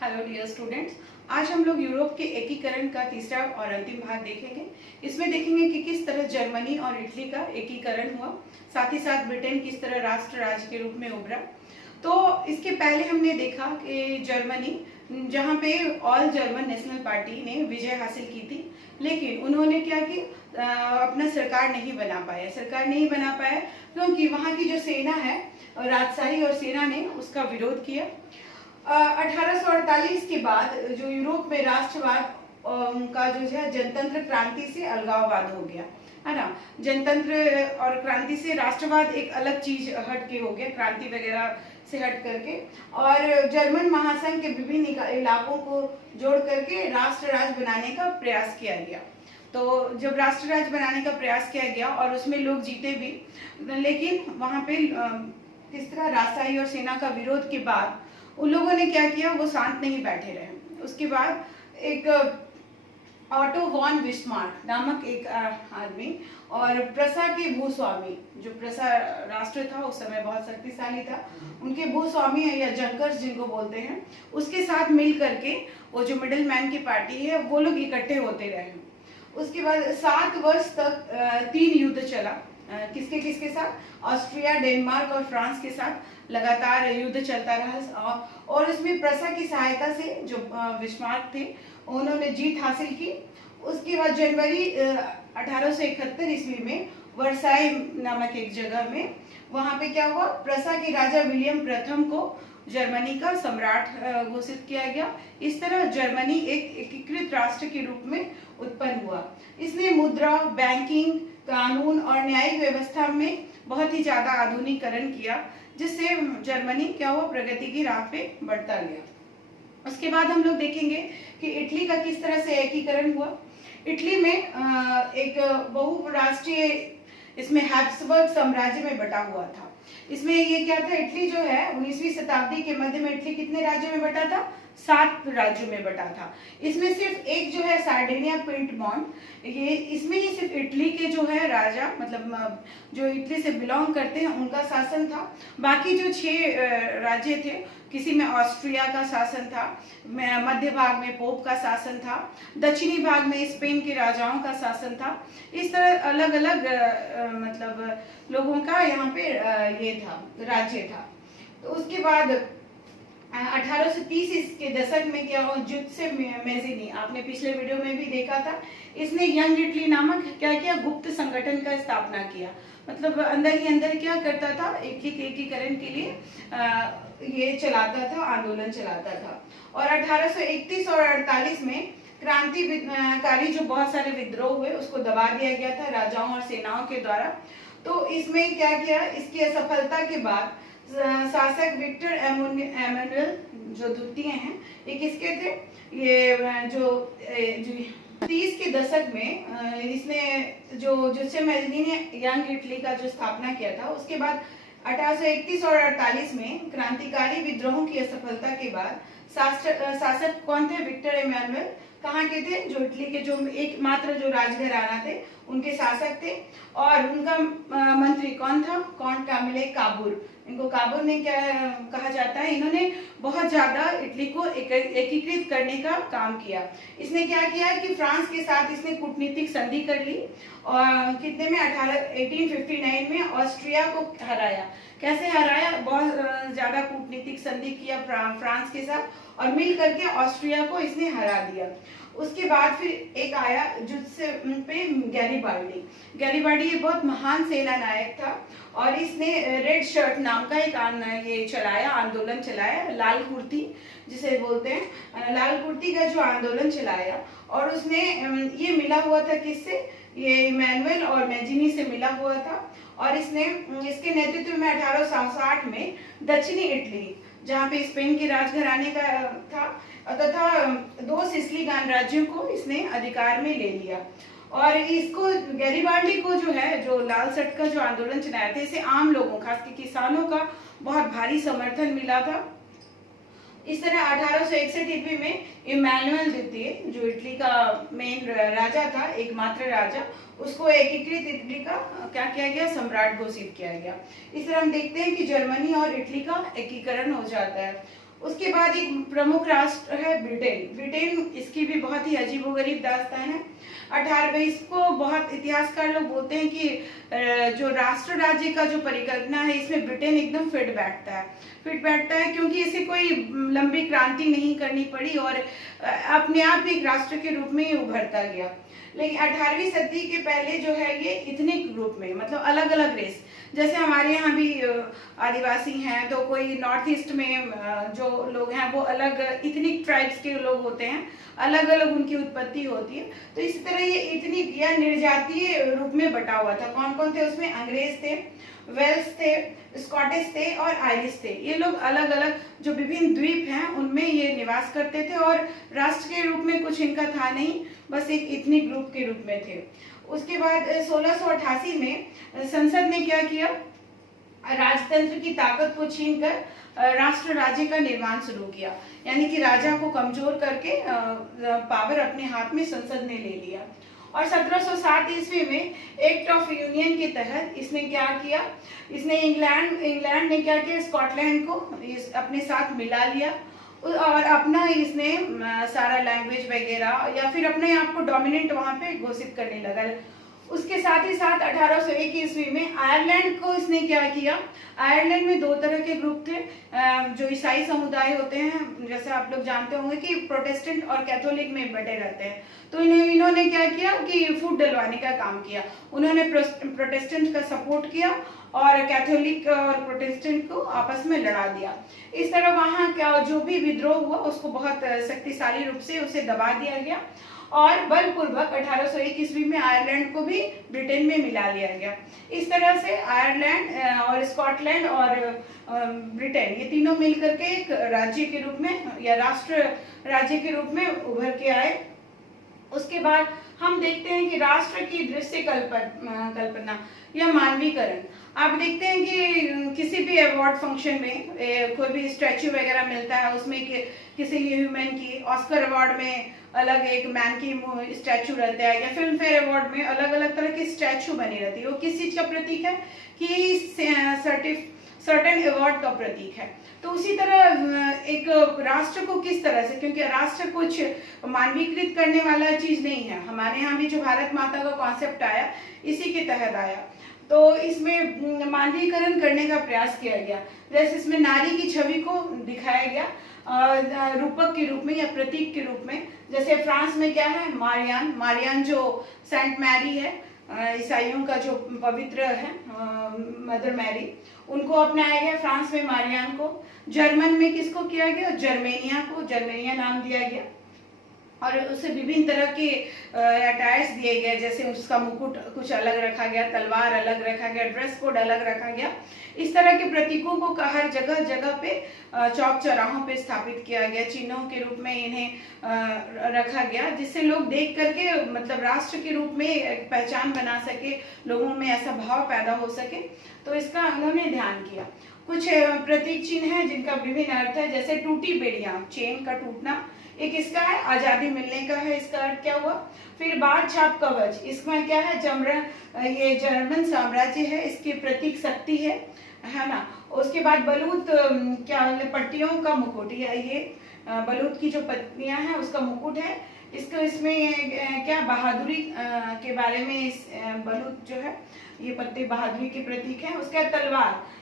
Hello dear students, आज हम लोग यूरोप के एकीकरण का तीसरा और अंतिम भाग देखेंगे। इसमें देखेंगे कि किस तरह जर्मनी और इटली का एकीकरण हुआ, साथ ही साथ ब्रिटेन किस तरह राष्ट्र राज्य के रूप में उभरा। तो इसके पहले हमने देखा कि जर्मनी, जहाँ पे ऑल जर्मन नेशनल पार्टी ने विजय हासिल की थी, लेकिन उन्होंने क्या कि अपना सरकार नहीं बना पाया क्योंकि वहाँ की जो सेना है, राजशाही और सेना ने उसका विरोध किया। 1848 के बाद जो यूरोप में राष्ट्रवाद का जो है जनतंत्र क्रांति से अलगाववाद हो गया, है ना। जनतंत्र और क्रांति से राष्ट्रवाद एक अलग चीज हट के हो गया, क्रांति वगैरह से हट करके, और जर्मन महासंघ के विभिन्न इलाकों को जोड़ करके राष्ट्र राज्य बनाने का प्रयास किया गया। तो जब राष्ट्र राज्य बनाने का प्रयास किया गया और उसमें लोग जीते भी, लेकिन वहां पे किस तरह राजशाही और सेना का विरोध के बाद उन लोगों ने क्या किया, वो शांत नहीं बैठे रहे। उसके बाद एक ऑटो वॉन बिस्मार्क नामक एक आदमी और प्रसा के भूस्वामी, जो प्रसा राष्ट्र था उस समय बहुत शक्तिशाली था, उनके भूस्वामी या जंकर्स जिनको बोलते हैं, उसके साथ मिल करके वो जो मिडिल मैन की पार्टी है वो लोग इकट्ठे होते रहे। उसके बाद 7 वर्ष तक 3 युद्ध चला। किसके किसके साथ? ऑस्ट्रिया, डेनमार्क और फ्रांस के साथ लगातार युद्ध चलता रहा और इसमें प्रसा की सहायता से जो बिस्मार्क थे उन्होंने जीत हासिल की। उसके बाद जनवरी 1871 ईस्वी में वर्साई नामक एक जगह में, वहां पे क्या हुआ, प्रसा के राजा विलियम प्रथम को जर्मनी का सम्राट घोषित किया गया। इस तरह जर्मनी एक एकीकृत राष्ट्र के रूप में उत्पन्न हुआ। इसने मुद्रा, बैंकिंग, कानून और न्यायिक व्यवस्था में बहुत ही ज्यादा आधुनिकीकरण किया, जिससे जर्मनी क्या हुआ, प्रगति की राह पे बढ़ता गया। उसके बाद हम लोग देखेंगे कि इटली का किस तरह से एकीकरण हुआ। इटली में एक बहुराष्ट्रीय, इसमें हैब्सबर्ग साम्राज्य में बटा हुआ था। इसमें ये क्या था, इटली जो है 19वीं शताब्दी के मध्य में इटली कितने राज्यों में बटा था? 7 राज्यों में बटा था। इसमें सिर्फ एक जो है सार्डिनिया पिंटमॉन्ट, ये इसमें ही सिर्फ इटली के जो है राजा, मतलब जो इटली से बिलोंग करते हैं उनका शासन था। बाकी जो 6 राज्य थे, किसी में ऑस्ट्रिया का शासन था, मध्य भाग में पोप का शासन था, दक्षिणी भाग में स्पेन के राजाओं का शासन था। इस तरह अलग अलग मतलब लोगों का यहाँ पे ये था, राज्य था। तो उसके बाद 1830 के दशक में क्या हुआ, जुत्से मेजिनी, आपने पिछले वीडियो में भी देखा था, इसने यंग इटली नामक क्या किया, गुप्त संगठन का स्थापना किया। मतलब अंदर ही अंदर क्या करता था, इटली के एकीकरण के लिए ये चलाता था, आंदोलन चलाता था। और 1831 और 48 में क्रांतिकारी जो बहुत सारे विद्रोह हुए उसको दबा दिया गया था राजाओं और सेनाओं के द्वारा। तो इसमें क्या किया, इसकी असफलता के बाद शासक विक्टर एमानुएल जो द्वितीय हैं, ये किसके थे, ये जो 30 के दशक में इसने जो जुत्से मेजिनी ने यंग इटली का जो स्थापना किया था। उसके बाद 1831 और 48 में क्रांतिकारी विद्रोहों की असफलता के बाद शासक कौन थे, विक्टर एमानुएल, कहाँ के थे, जो इटली के जो एकमात्र जो राजघराना थे उनके शासक थे। और उनका मंत्री कौन था, कौंट कामिले काबूर, इनको काबूर ने क्या कहा जाता है, इन्होंने बहुत ज्यादा इटली को एकीकृत करने का काम किया। इसने क्या किया कि फ्रांस के साथ इसने कूटनीतिक संधि कर ली और कितने में 1859 में ऑस्ट्रिया को हराया। कैसे हराया, बहुत ज्यादा कूटनीतिक संधि किया फ्रांस के साथ और मिल करके ऑस्ट्रिया को इसने हरा दिया। उसके बाद फिर एक आया जुत्से पे गैरिबाल्डी ये बहुत महान सेना नायक था और इसने रेड शर्ट नाम का एक ये चलाया, आंदोलन चलाया, लाल कुर्ती जिसे बोलते हैं, लाल कुर्ती का जो आंदोलन चलाया। और उसने ये मिला हुआ था किससे, ये इमैनुएल और मेजिनी से मिला हुआ था। और इसने इसके नेतृत्व में 1860 में दक्षिणी इटली, जहाँ पे स्पेन के राजघराने का था, तथा 2 सिसिली गणराज्यों को इसने अधिकार में ले लिया। और इसको गैरिबाल्डी को जो है, जो लाल शर्ट का जो आंदोलन चलाया था, इसे आम लोगों, खासकर किसानों का बहुत भारी समर्थन मिला था। इस तरह 1861 ईस्वी में इमैनुएल द्वितीय, जो इटली का मेन राजा था, एकमात्र राजा, उसको एकीकृत इटली का क्या किया गया, सम्राट घोषित किया गया। इस तरह हम देखते हैं कि जर्मनी और इटली का एकीकरण हो जाता है। उसके बाद एक प्रमुख राष्ट्र है ब्रिटेन। ब्रिटेन, इसकी भी बहुत ही अजीबोगरीब दास्तान है। 18वें, इसको बहुत इतिहासकार लोग बोलते हैं कि जो राष्ट्र राज्य का जो परिकल्पना है इसमें ब्रिटेन एकदम फिट बैठता है क्योंकि इसे कोई लंबी क्रांति नहीं करनी पड़ी और अपने आप एक राष्ट्र के रूप में उभरता गया। लेकिन 18वीं सदी के पहले जो है ये इथनिक ग्रुप में, मतलब अलग अलग रेस, जैसे हमारे यहाँ भी आदिवासी हैं तो कोई नॉर्थ ईस्ट में जो लोग हैं वो अलग इथनिक ट्राइब्स के लोग होते हैं, अलग अलग उनकी उत्पत्ति होती है। तो इसी तरह ये इथनिक या निर्जातीय रूप में बटा हुआ था। कौन कौन थे उसमें? अंग्रेज थे, वेल्स थे, स्कॉटिश थे और आयरिश थे। ये लोग अलग अलग जो विभिन्न द्वीप हैं उनमें ये निवास करते थे और राष्ट्र के रूप में कुछ इनका था नहीं, बस एक इथनिक ग्रुप के रूप में थे। उसके बाद 1688 में संसद ने क्या किया? राजतंत्र की ताकत को छीनकर राष्ट्र राज्य का निर्माण शुरू किया, यानी कि राजा को कमजोर करके पावर अपने हाथ में संसद ने ले लिया। और 1707 ईस्वी में एक्ट ऑफ यूनियन के तहत इसने क्या किया? इसने इंग्लैंड ने क्या किया? स्कॉटलैंड को अपने साथ मिला लिया और अपना इसने सारा लैंग्वेज वगैरह या फिर अपने आप को डोमिनेंट वहां पे घोषित करने लगा। उसके साथ ही साथ 1801 ईस्वी में आयरलैंड को इसने क्या किया? आयरलैंड में दो तरह के ग्रुप थे, जो ईसाई समुदाय होते हैं, जैसे आप लोग जानते होंगे कि प्रोटेस्टेंट और कैथोलिक में बटे रहते हैं। तो इन्होंने क्या किया कि फूट डलवाने का काम किया। उन्होंने प्रोटेस्टेंट का सपोर्ट किया और कैथोलिक और प्रोटेस्टेंट को आपस में लड़ा दिया। इस तरह वहाँ क्या जो भी विद्रोह हुआ उसको बहुत शक्तिशाली रूप से उसे दबा दिया गया और बलपूर्वक 1801 ईस्वी में आयरलैंड को भी ब्रिटेन में मिला लिया गया। इस तरह से आयरलैंड और स्कॉटलैंड और ब्रिटेन, ये तीनों मिलकर के एक राज्य के रूप में या राष्ट्र राज्य के रूप में उभर के आए। उसके बाद हम देखते हैं कि राष्ट्र की दृश्य कल्पना या मानवीकरण। आप देखते हैं कि किसी भी अवार्ड फंक्शन में कोई भी स्टैचू वगैरह मिलता है, उसमें किसी ह्यूमन की, ऑस्कर अवार्ड में अलग एक मैन की स्टैचू रहता है या फिल्म फेयर अवार्ड में अलग अलग तरह की स्टैचू बनी रहती है। वो किस चीज का प्रतीक है? कि सर्टेन अवार्ड का प्रतीक है। तो उसी तरह एक राष्ट्र को किस तरह से, क्योंकि राष्ट्र कुछ मानवीकृत करने वाला चीज नहीं है, हमारे यहाँ भी जो भारत माता का कॉन्सेप्ट आया इसी के तहत आया, तो इसमें मानवीकरण करने का प्रयास किया गया। जैसे इसमें नारी की छवि को दिखाया गया रूपक के रूप में या प्रतीक के रूप में। जैसे फ्रांस में क्या है? मारियान जो सेंट मैरी है, ईसाइयों का जो पवित्र है, मदर मैरी, उनको अपनाया गया फ्रांस में मारियान को। जर्मन में किसको किया गया? जर्मेनिया नाम दिया गया और उसे विभिन्न तरह के अटैच दिए गए, जैसे उसका मुकुट कुछ अलग रखा गया, तलवार अलग रखा गया, ड्रेस कोड अलग रखा गया। इस तरह के प्रतीकों को हर जगह जगह पे चौक चौराहों पे स्थापित किया गया, चिन्हों के रूप में इन्हें रखा गया, जिससे लोग देख करके मतलब राष्ट्र के रूप में एक पहचान बना सके, लोगों में ऐसा भाव पैदा हो सके। तो इसका उन्होंने ध्यान किया। कुछ प्रतीक चिन्ह है जिनका विभिन्न अर्थ है, जैसे टूटी बेड़ियां, चेन का टूटना, एक इसका है आजादी मिलने का है, इसका अर्थ क्या हुआ। फिर बाज छाप कवच, इसमें क्या है? ये जर्मन साम्राज्य है, इसकी प्रतीक शक्ति है ना। उसके बाद बलूत, क्या पट्टियों का मुकुट, ये बलूत की जो पत्तियां हैं उसका मुकुट है। इसमें क्या बहादुरी के बारे में, इस बलूत जो है ये पत्ते बहादुरी के प्रतीक है। उसका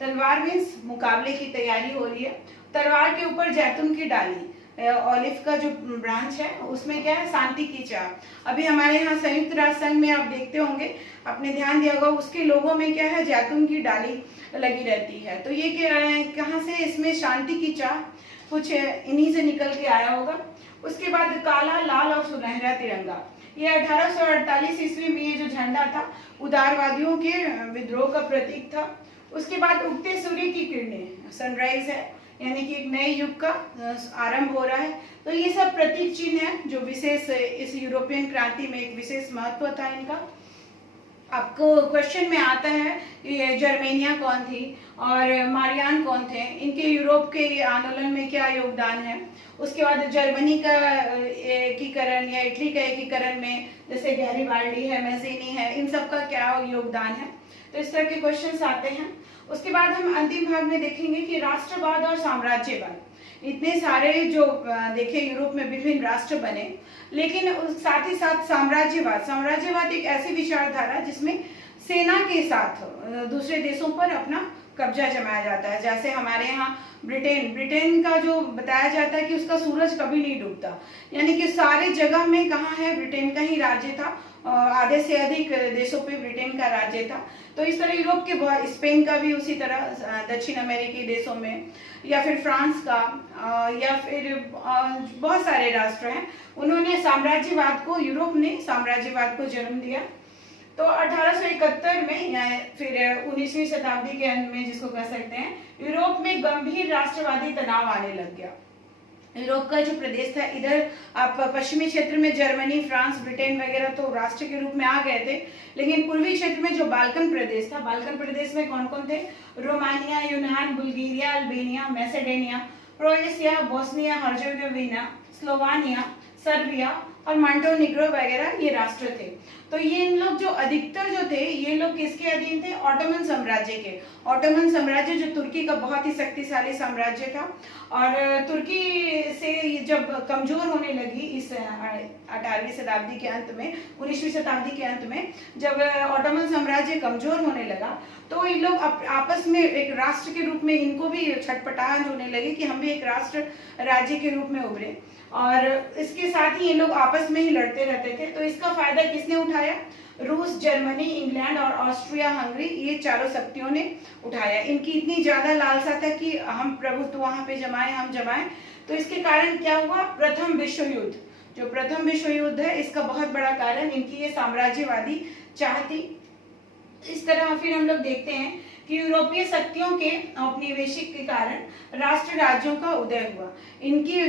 तलवार मीन्स मुकाबले की तैयारी हो रही है। तलवार के ऊपर जैतून की डाली, ऑलिव का जो ब्रांच है, उसमें क्या है? शांति की चाह। अभी हमारे यहाँ संयुक्त राष्ट्र संघ में आप देखते होंगे, आपने ध्यान दिया होगा, उसके लोगों में क्या है? जैतून की डाली लगी रहती है। तो ये कहाँ से? इसमें शांति की चाह कुछ इन्हीं से निकल के आया होगा। उसके बाद काला, लाल और सुनहरा तिरंगा, ये 1848 ईस्वी में ये जो झंडा था उदारवादियों के विद्रोह का प्रतीक था। उसके बाद उगते सूर्य की किरणें, सनराइज है, यानी कि एक नए युग का आरंभ हो रहा है। तो ये सब प्रतीक चिन्ह है जो विशेष इस यूरोपियन क्रांति में एक विशेष महत्व था इनका। आपको क्वेश्चन में आता है ये जर्मेनिया कौन थी और मारियान कौन थे, इनके यूरोप के आंदोलन में क्या योगदान है। उसके बाद जर्मनी का एकीकरण या इटली का एकीकरण में जैसे गैरिबाल्डी है, मैज़ीनी है, इन सब का क्या योगदान है। तो इस तरह के क्वेश्चंस आते हैं। उसके बाद हम अंतिम भाग में देखेंगे कि राष्ट्रवाद और साम्राज्यवाद, इतने सारे जो देखे यूरोप में विभिन्न राष्ट्र बने, लेकिन साथ ही साथ साम्राज्यवाद एक ऐसी विचारधारा जिसमें सेना के साथ दूसरे देशों पर अपना कब्जा जमाया जाता है। जैसे हमारे यहाँ ब्रिटेन का जो बताया जाता है कि उसका सूरज कभी नहीं डूबता, यानी कि सारे जगह में कहाँ है, ब्रिटेन का ही राज्य था। आधे से अधिक देशों पे ब्रिटेन का राज्य था। तो इस तरह यूरोप के स्पेन का भी उसी तरह, दक्षिण अमेरिकी देशों में, या फिर फ्रांस का, या फिर बहुत सारे राष्ट्र हैं, उन्होंने साम्राज्यवाद को, यूरोप ने साम्राज्यवाद को जन्म दिया। तो 1871 में या फिर 19वीं शताब्दी के अंत में, जिसको कह सकते हैं, यूरोप में गंभीर राष्ट्रवादी तनाव आने लग गया। यूरोप का जो प्रदेश था, इधर आप पश्चिमी क्षेत्र में जर्मनी, फ्रांस, ब्रिटेन वगैरह तो राष्ट्र के रूप में आ गए थे, लेकिन पूर्वी क्षेत्र में जो बाल्कन प्रदेश था, बाल्कन प्रदेश में कौन कौन थे? रोमानिया, यूनान, Bulgaria, Albania, Macedonia, Croatia, Bosnia Herzegovina, Slovenia, Serbia और मॉन्टेनेग्रो वगैरह ये राष्ट्र थे। तो ये इन लोग जो अधिकतर जो थे, ये लोग किसके अधीन थे? ऑटोमन साम्राज्य के। ऑटोमन साम्राज्य जो तुर्की का बहुत ही शक्तिशाली साम्राज्य था, और तुर्की से जब कमजोर होने लगी इस 18वीं शताब्दी के अंत में, 19वीं शताब्दी के अंत में, जब ऑटोमन साम्राज्य कमजोर होने लगा, तो ये लोग आपस में एक राष्ट्र के रूप में, इनको भी छटपटाहट होने लगी कि हम भी एक राष्ट्र राज्य के रूप में उभरे, और इसके साथ ही ये लोग आपस में ही लड़ते रहते थे। तो इसका फायदा किसने उठाया? रूस, जर्मनी, इंग्लैंड और ऑस्ट्रिया हंगरी, ये चारों शक्तियों ने उठाया। इनकी इतनी ज्यादा लालसा था कि हम प्रभुत्व वहां पे जमाएं, हम जमाएं। तो इसके कारण क्या हुआ? प्रथम विश्व युद्ध, जो प्रथम विश्व युद्ध है, इसका बहुत बड़ा कारण इनकी ये साम्राज्यवादी चाह थी। इस तरह फिर हम लोग देखते हैं कि यूरोपीय शक्तियों के औपनिवेशिक के कारण राष्ट्र राज्यों का उदय हुआ। इनकी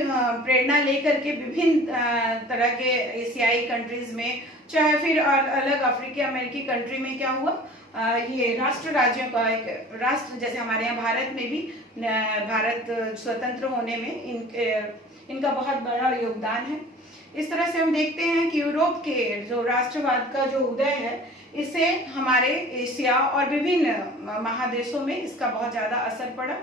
प्रेरणा लेकर के विभिन्न तरह के एशियाई कंट्रीज में, चाहे फिर अलग अफ्रीकी अमेरिकी कंट्री में क्या हुआ, ये राष्ट्र राज्यों का एक राष्ट्र, जैसे हमारे यहाँ भारत में भी, भारत स्वतंत्र होने में इनका बहुत बड़ा योगदान है। इस तरह से हम देखते हैं कि यूरोप के जो राष्ट्रवाद का जो उदय है, इससे हमारे एशिया और विभिन्न महादेशों में इसका बहुत ज्यादा असर पड़ा।